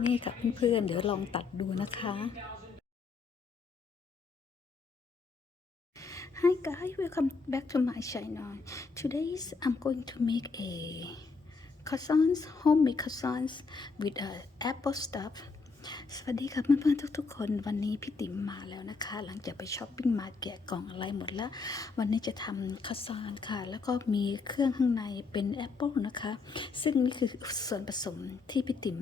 นี่ค่ะเพื่อนๆเดี๋ยวลองตัดดูนะคะ Hi guys, welcome back to my channel. Today I'm going to make a croissants, homemade croissants with a apple stuff. สวัสดีค่ะเพื่อนๆทุกๆคนวันนี้พี่ติ๋มมาแล้วนะคะหลังจากไปช้อปปิ้งมาแกะกล่องอะไรหมดแล้ววันนี้จะทำcroissantค่ะแล้วก็มีเครื่องข้างในเป็นแอปเปิลนะคะซึ่งนี่คือส่วนผสมที่พี่ติ๋ม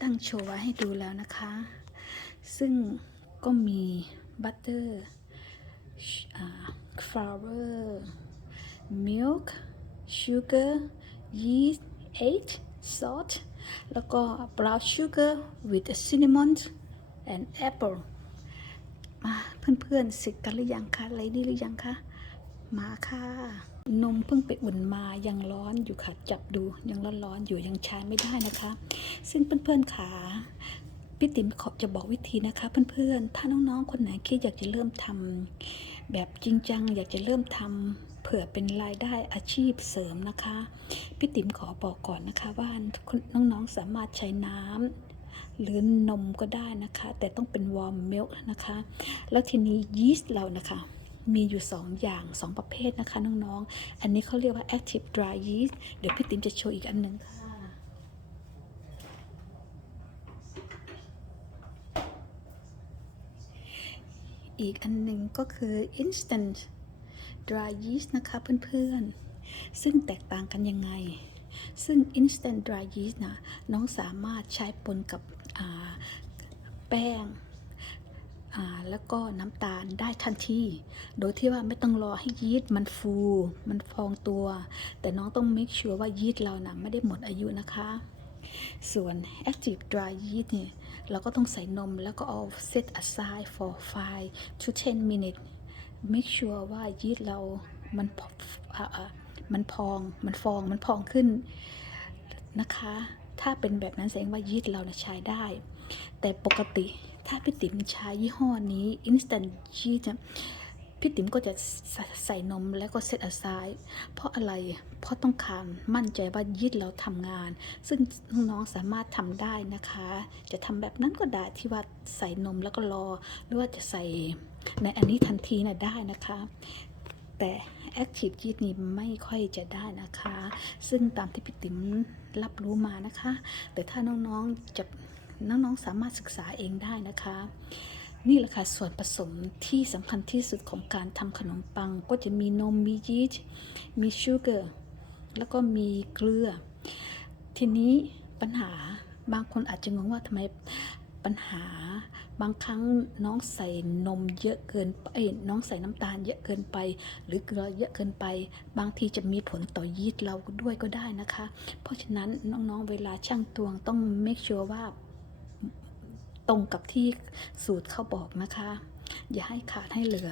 ตั้งโชว์ไว้ให้ดูแล้วนะคะซึ่งก็มีบัตเตอร์flour milk sugar yeast egg salt แล้วก็ brown sugar with cinnamon and apple มาเพื่อนๆเสร็จกันหรือยังคะไรดีหรือยังคะมาค่ะนมเพิ่งไปอุ่นมายังร้อนอยู่ค่ะจับดูยังร้อนๆอยู่ยังใช้ไม่ได้นะคะซึ่งเพื่อนๆขาพี่ติ๋มขอจะบอกวิธีนะคะเพื่อนๆถ้าน้องๆคนไหนคิดอยากจะเริ่มทำแบบจริงจังอยากจะเริ่มทำเผื่อเป็นรายได้อาชีพเสริมนะคะพี่ติ๋มขอบอกก่อนนะคะว่าน้องๆสามารถใช้น้ำหรือนมก็ได้นะคะแต่ต้องเป็นวอร์มมิลค์นะคะแล้วทีนี้ยีสต์เรานะคะมีอยู่2อย่าง2ประเภทนะคะน้องๆอันนี้เขาเรียกว่า active dry yeast เดี๋ยวพี่ติ๋มจะโชว์อีกอันหนึ่งค่ะอีกอันหนึ่งก็คือ instant dry yeast นะคะเพื่อนๆซึ่งแตกต่างกันยังไงซึ่ง instant dry yeast นะน้องสามารถใช้ปนกับแป้งแล้วก็น้ำตาลได้ทันทีโดยที่ว่าไม่ต้องรอให้ยีสต์มันฟูมันพองตัวแต่น้องต้อง make sure ว่ายีสต์เรานะไม่ได้หมดอายุนะคะส่วน active dry yeast เนี่ยเราก็ต้องใส่นมแล้วก็เอา set aside for 5 to 10 minutes make sure ว่ายีสต์เรามันมันพองขึ้นนะคะถ้าเป็นแบบนั้นแสดงว่ายีสต์เราใช้ได้แต่ปกติถ้าพี่ติ๋มใช้ยี่ห้อนี้ instant yeast พี่ติ๋มก็จะใส่นมแล้วก็เซตasideเพราะอะไรเพราะต้องการมั่นใจว่ายีสต์เราทำงานซึ่งน้องๆสามารถทำได้นะคะจะทำแบบนั้นก็ได้ที่ว่าใส่นมแล้วก็รอหรือว่าจะใส่ในอันนี้ทันทีนะได้นะคะแต่ Active Yeast นี่ไม่ค่อยจะได้นะคะซึ่งตามที่พี่ติ๋มรับรู้มานะคะแต่ถ้าน้องๆจะน้องๆสามารถศึกษาเองได้นะคะนี่แหละค่ะส่วนผสมที่สำคัญที่สุดของการทำขนมปังก็จะมีนมมียีสต์มีชูเกอร์แล้วก็มีเกลือทีนี้ปัญหาบางคนอาจจะงงว่าทำไมปัญหาบางครั้งน้องใส่นมเยอะเกินไปน้องใส่น้ำตาลเยอะเกินไปหรือเกลือเยอะเกินไปบางทีจะมีผลต่อยีสต์เราด้วยก็ได้นะคะเพราะฉะนั้นน้องๆเวลาชั่งตวงต้อง make sure ว่าตรงกับที่สูตรเขาบอกนะคะอย่าให้ขาดให้เหลือ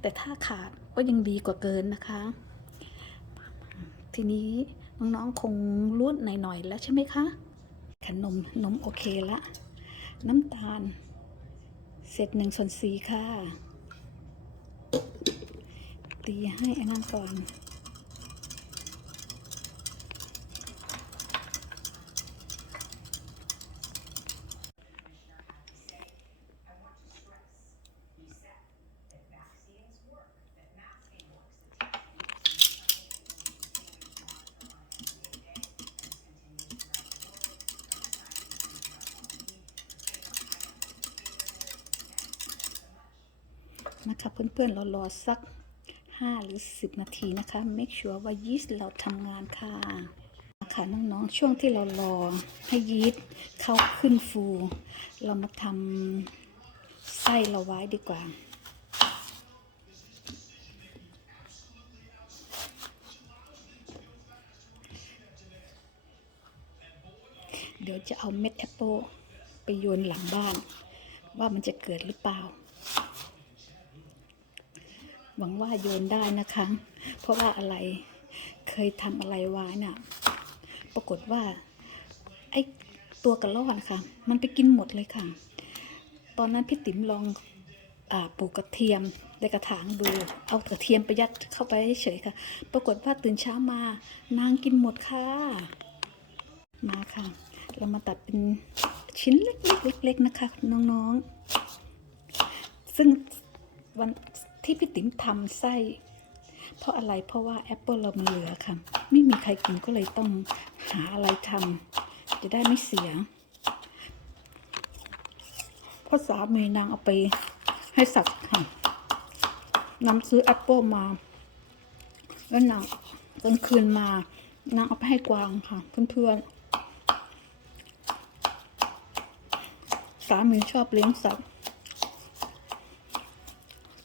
แต่ถ้าขาดก็ยังดีกว่าเกินนะคะทีนี้น้องๆคงรู้หน่อยๆแล้วใช่ไหมคะขนมโอเคละน้ำตาลเสร็จ1/4ค่ะตีให้อันนั้นก่อนนะคะเพื่อนๆเรารอสัก5 หรือ 10 นาทีนะคะ make sure ว่ายีสต์เราทำงานค่ะค่ะน้องๆช่วงที่เรารอให้ยีสต์เข้าขึ้นฟูเรามาทำไส้เราไว้ดีกว่าเดี๋ยวจะเอาเม็ดแอปเปิลไปโยนหลังบ้านว่ามันจะเกิดหรือเปล่าหวังว่าโยนได้นะคะเพราะว่าอะไรเคยทำอะไรไว้น่ะปรากฏว่าไอ้ตัวกระรอกนะคะมันไปกินหมดเลยค่ะตอนนั้นพี่ติ๋มลองปลูกกระเทียมในกระถางดูเอากระเทียมไปยัดเข้าไปเฉยค่ะปรากฏว่าตื่นเช้ามานางกินหมดค่ะมาค่ะเรามาตัดเป็น ชิ้นเล็กๆนะคะน้องๆซึ่งวันที่พี่ติ๋มทำไส้เพราะอะไรเพราะว่าแอปเปิลเรามันเหลือค่ะไม่มีใครกินก็เลยต้องหาอะไรทำจะได้ไม่เสียเพราะสามีนางเอาไปให้สัตว์ค่ะนำซื้อแอปเปิลมาแล้วนางกลางคืนมานางเอาไปให้กวางค่ะเพื่อนๆสามีชอบเลี้ยงสัตว์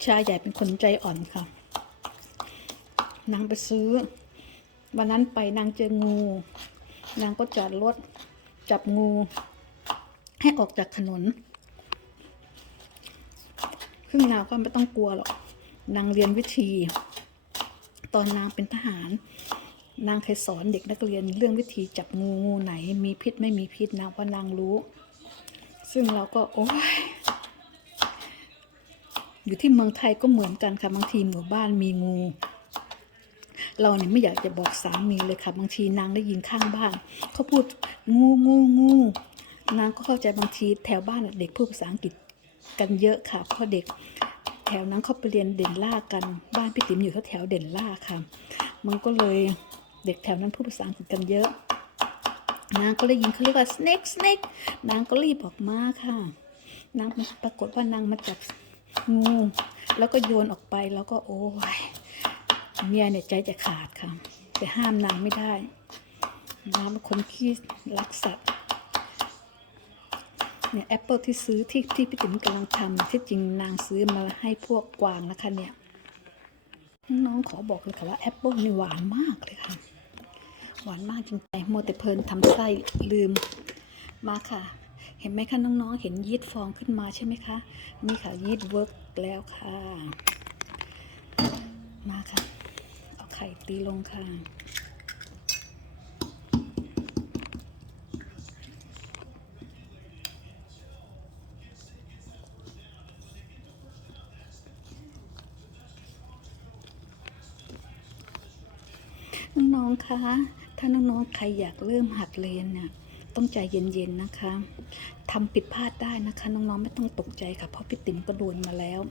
ชายใหญ่เป็นคนใจอ่อนค่ะนางไปซื้อวันนั้นไปนางเจองูนางก็จอดรถจับงูให้ออกจากถนนซึ่งนางก็ไม่ต้องกลัวหรอกนางเรียนวิธีตอนนางเป็นทหารนางเคยสอนเด็กนักเรียนเรื่องวิธีจับงูไหนมีพิษไม่มีพิษนางว่านางรู้ซึ่งเราก็โอ้ยอยู่ที่เมืองไทยก็เหมือนกันค่ะบางทีหมู่บ้านมีงูเราเนี่ยไม่อยากจะบอกสามีเลยค่ะบางทีนางได้ยินข้างบ้านเขาพูดงูนางก็เข้าใจบางทีแถวบ้านเด็กพูดภาษาอังกฤษกันเยอะค่ะเพราะเด็กแถวนั้นเขาไปเรียนเด่นล่ากันบ้านพี่ติ๋มอยู่แถวเด่นล่าค่ะมันก็เลยเด็กแถวนั้นพูดภาษาอังกฤษกันเยอะนางก็เลยยินเขาเรียกว่า snake นางก็รีบออกมาค่ะนางปรากฏว่านางมาจับงูแล้วก็โยนออกไปแล้วก็โอ้ยเมียเนี่ยใจจะขาดค่ะแต่ห้ามนางไม่ได้นางเป็นคนที่รักสัตว์เนี่ยแอปเปิลที่ซื้อที่พี่ติ๋มกำลังทำที่จริงนางซื้อมาให้พวกกวางนะคะเนี่ยน้องขอบอกเลยค่ะว่าแอปเปิลนี่หวานมากเลยค่ะหวานมากจริงๆโมแต่เพลินทำไส้ลืมมาค่ะเห็นไหมคะน้องๆเห็นยีสต์ฟองขึ้นมาใช่ไหมคะนี่ค่ะยีสต์เวิร์กแล้วค่ะมาค่ะเอาไข่ตีลงค่ะน้องๆคะถ้าน้องๆใครอยากเริ่มหัดเรียนเนี่ยต้องใจเย็นๆนะคะทำผิดพลาดได้นะคะน้องๆไม่ต้องตกใจค่ะเพราะพี่ติ๋มก็โดนมาแล้ว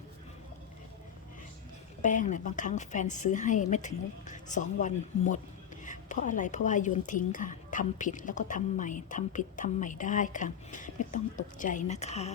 แป้งเนี่ยบางครั้งแฟนซื้อให้ไม่ถึง2 วันหมดเพราะอะไรเพราะว่าโยนทิ้งค่ะทำผิดแล้วก็ทำใหม่ทำผิดทำใหม่ได้ค่ะไม่ต้องตกใจนะคะ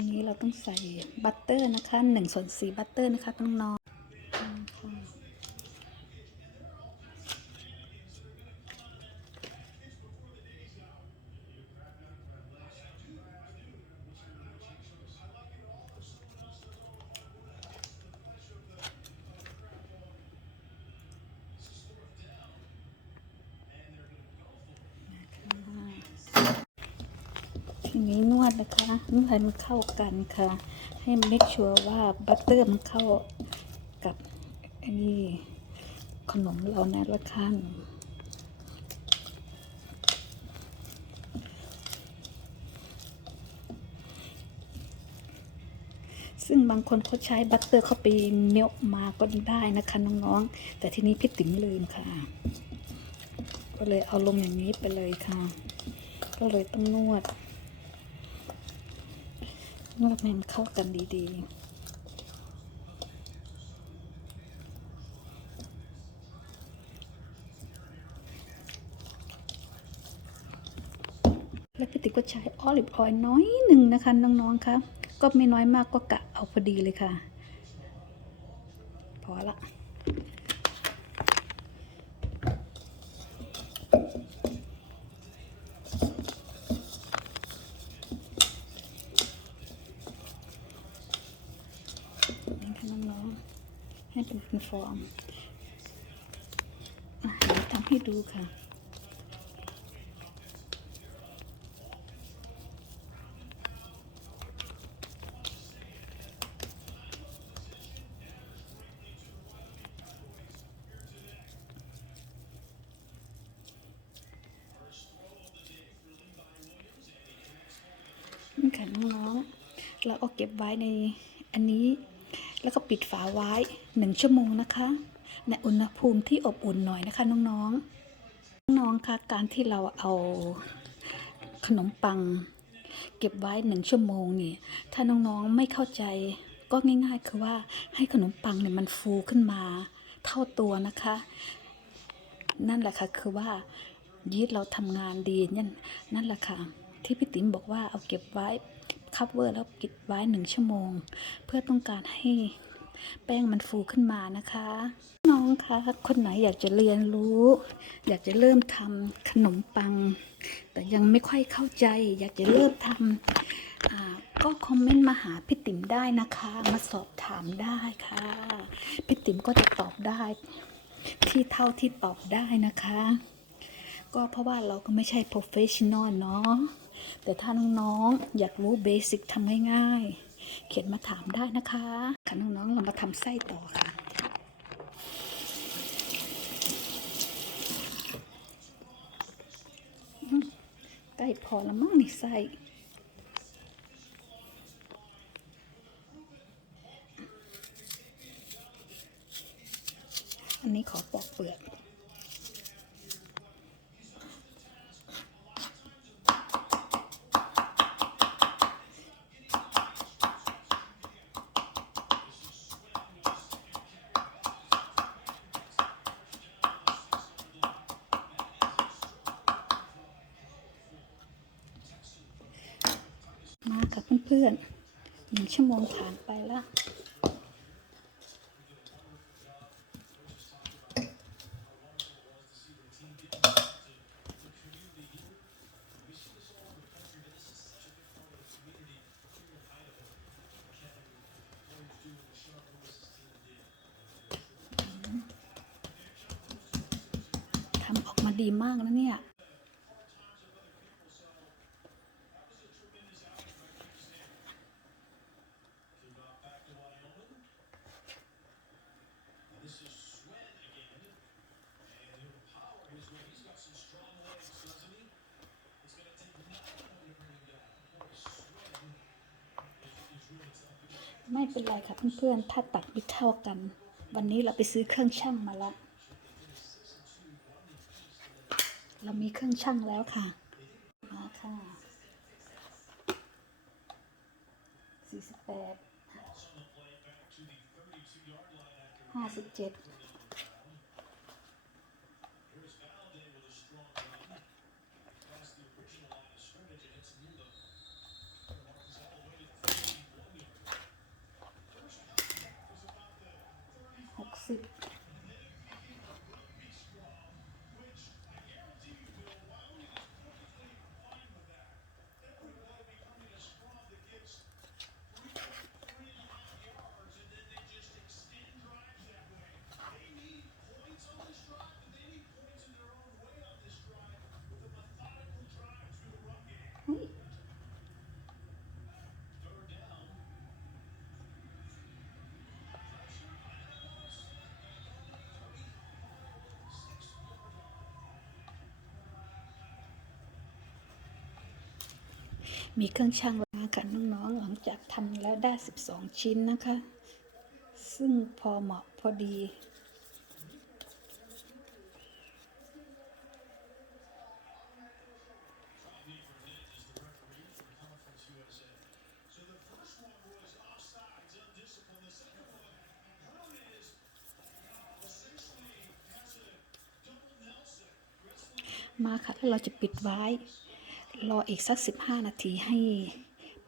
ทีนี้เราต้องใส่บัตเตอร์นะคะ1/4บัตเตอร์นะคะน้องๆทีนี้นวดนะคะนวดให้มันเข้ากันค่ะให้ make sure ว่าบัตเตอร์มันเข้ากับนี่ขนมเรานะละค่ะซึ่งบางคนเขาใช้บัตเตอร์เขาไปเมลมาก็ได้นะคะน้องๆแต่ทีนี้พี่ติ๋มลืมค่ะก็เลยเอาลงอย่างนี้ไปเลยค่ะก็เลยต้องนวดให้มันเข้ากันดีๆแล้วพี่ติ๋มก็ใช้ออลิฟออยล์น้อยหนึ่งนะคะน้องๆคะก็ไม่น้อยมากก็กะเอาพอดีเลยค่ะพอละนี่ค่ะน้องๆให้เป็นฟองเดี๋ยวทำให้ดูค่ะ ค่ะน้องๆเราเอาเก็บไว้ในอันนี้แล้วก็ปิดฝาไว้1 ชั่วโมงนะคะในอุณหภูมิที่อบอุ่นหน่อยนะคะน้องๆน้องๆคะการที่เราเอาขนมปังเก็บไว้1 ชั่วโมงนี่ถ้าน้องๆไม่เข้าใจก็ง่ายๆคือว่าให้ขนมปังเนี่ยมันฟูขึ้นมาเท่าตัวนะคะนั่นแหละค่ะคือว่ายีสต์เราทำงานดีนั่นแหละค่ะที่พี่ติ๋มบอกว่าเอาเก็บไว้คัฟเวอร์แล้วเก็บไว้1 ชั่วโมงเพื่อต้องการให้แป้งมันฟูขึ้นมานะคะน้องคะคนไหนอยากจะเรียนรู้อยากจะเริ่มทำขนมปังแต่ยังไม่ค่อยเข้าใจอยากจะเริ่มทำก็คอมเมนต์มาหาพี่ติ๋มได้นะคะมาสอบถามได้ค่ะพี่ติ๋มก็จะตอบได้ที่เท่าที่ตอบได้นะคะก็เพราะว่าเราก็ไม่ใช่ professional เนาะแต่ถ้าน้องๆอยากรู้เบสิกทำง่ายๆเขียนมาถามได้นะคะค่ะน้องๆเรามาทำไส้ต่อค่ะใกล้พอแล้วมั้งนี่ไส้อันนี้ขอปอกเปลือกมาค่ะเพื่อนๆ1 ชั่วโมงผ่านไปละทำออกมาดีมากแล้วเนี่ยไม่เป็นไรค่ะเพื่อนๆถ้าตัดไม่เท่ากันวันนี้เราไปซื้อเครื่องชั่งมาแล้วเรามีเครื่องชั่งแล้วค่ะมาค่ะ48 57 60มีเครื่องชั่งแล้วค่ะน้องๆหลังจากทำแล้วได้12 ชิ้นนะคะซึ่งพอเหมาะพอดีมาค่ะแล้วเราจะปิดไว้รออีกสัก15 นาทีให้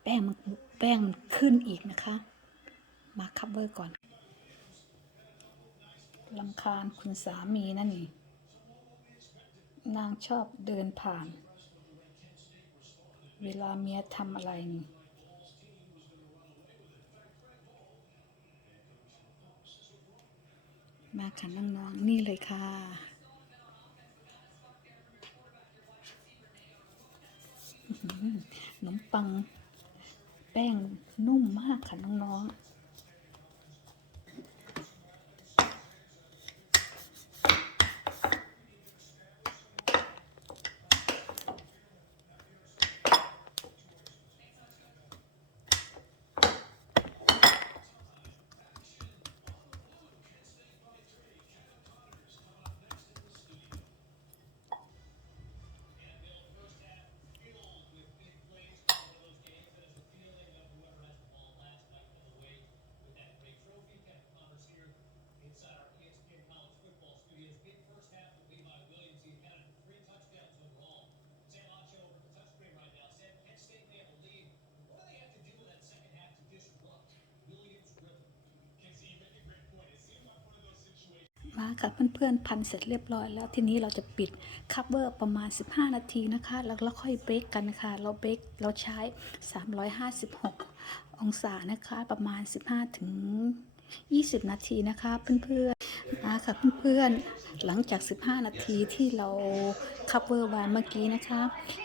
แป้งมันขึ้นอีกนะคะมาคัฟเวอร์ก่อนรำคาญคุณสามีนั่นนี่นางชอบเดินผ่านเวลาเมียทำอะไรนี่มาค่ะน้องๆนี่เลยค่ะขนมปังแป้งนุ่มมากค่ะน้องๆ ค่ะเพื่อนๆพันเสร็จเรียบร้อยแล้วทีนี้เราจะปิดคัฟเวอร์ประมาณ15นาทีนะคะแล้วเราค่อยเบรกกันนะคะเราใช้356องศานะคะประมาณ15ถึง20นาทีนะคะเพื่อนๆค่ะเพื่อนๆหลังจาก15นาทีที่เราคัฟเวอร์ไว้เมื่อกี้นะคะ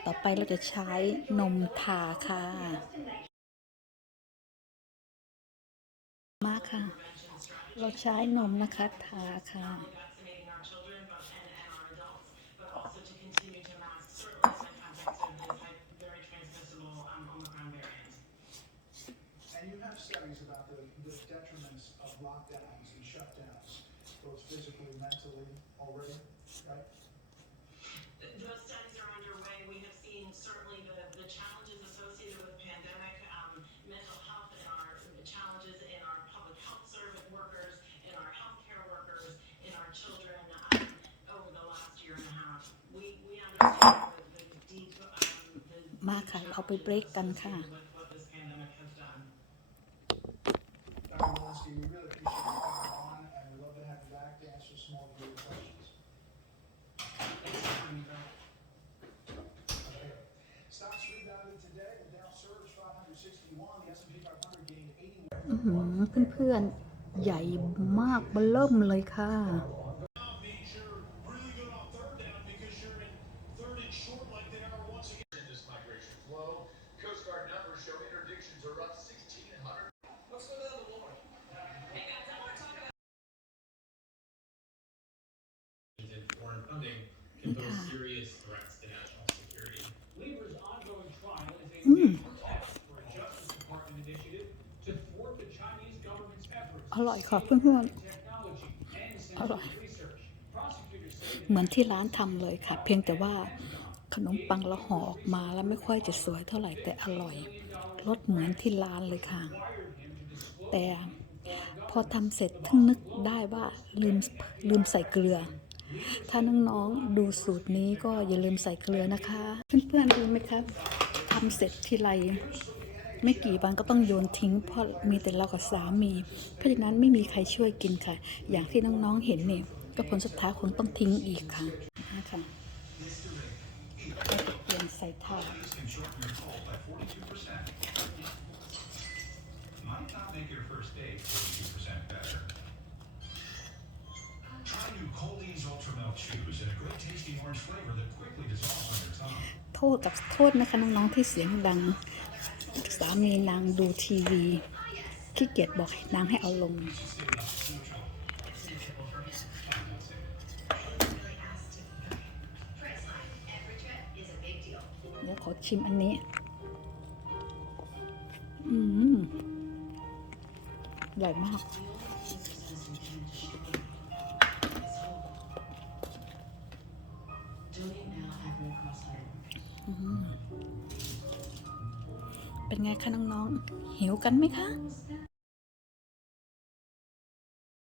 ต่อไปเราจะใช้นมทาค่ะมาค่ะเราใช้นมนะคะทาค่ะ And you have studies about the detriments of lockdowns and shutdowns, both physically, mentally, already, right? Those studies are underway. We have seen certainly the challenges associated with the pandemic, mental health and our challenges in our public health service workers, in our healthcare workers, in our children over the last year and a half. We understand the deep, the มาค่ะเราไปเบรกกันค่ะ associated with what this pandemic has done. Dr. Walensky, we really appreciate you coming on, and we'd love to have you back to answer some more of your questions. Okay. Stocks rebounded today. The Dow surged 561. The S&P 500 gained 81. เพื่อนๆใหญ่มากเบิ่มเลยค่ะ means you're really good on third down because you're in third and short like they are once again. In this migration flow, Coast Guard numbers show interdictions are up 1,600. Let's go down to Lord. And foreign funding can pose serious threats to national security. Lieber's ongoing trial is a major test for a Justice Department initiative to thwart the Chinese government's efforts อร่อยค่ะเพื่อน in technology and ๆอร่อย sensitive research. Prosecutors say เหมือนที่ร้านทำเลยค่ะ เพียงแต่ว่าขนมปังเราห่อออกมาแล้วไม่ค่อยจะสวยเท่าไหร่แต่อร่อยรสเหมือนที่ร้านเลยค่ะ แต่พอทำเสร็จถึงนึกได้ว่าลืมใส่เกลือ ถ้าน้องๆดูสูตรนี้ก็อย่าลืมใส่เกลือนะคะ เพื่อนๆรู้ไหมครับทำเสร็จทีไรไม่กี่วันก็ต้องโยนทิ้งเพราะมีแต่เรากับสามีเพราะฉะนั้นไม่มีใครช่วยกินค่ะ อย่างที่น้องๆเห็นเนี่ยก็ผลสุดท้ายคงต้องทิ้งอีกค่ะนะคะก็เปลี่ยนใส่ถาด this can shorten your cold by 42%. Might not make your first date 42% better. Try new Coldine's Ultra Milk Chews in a great tasty orange flavor that quickly dissolves on your tongue. โทษนะคะน้องๆที่เสียงดังสามีนางดูทีวีขี้เกียจบอกนางให้เอาลงเดี๋ยวขอชิมอันนี้ใหญ่มากเป็นไงคะน้องๆหิวกันไหมคะ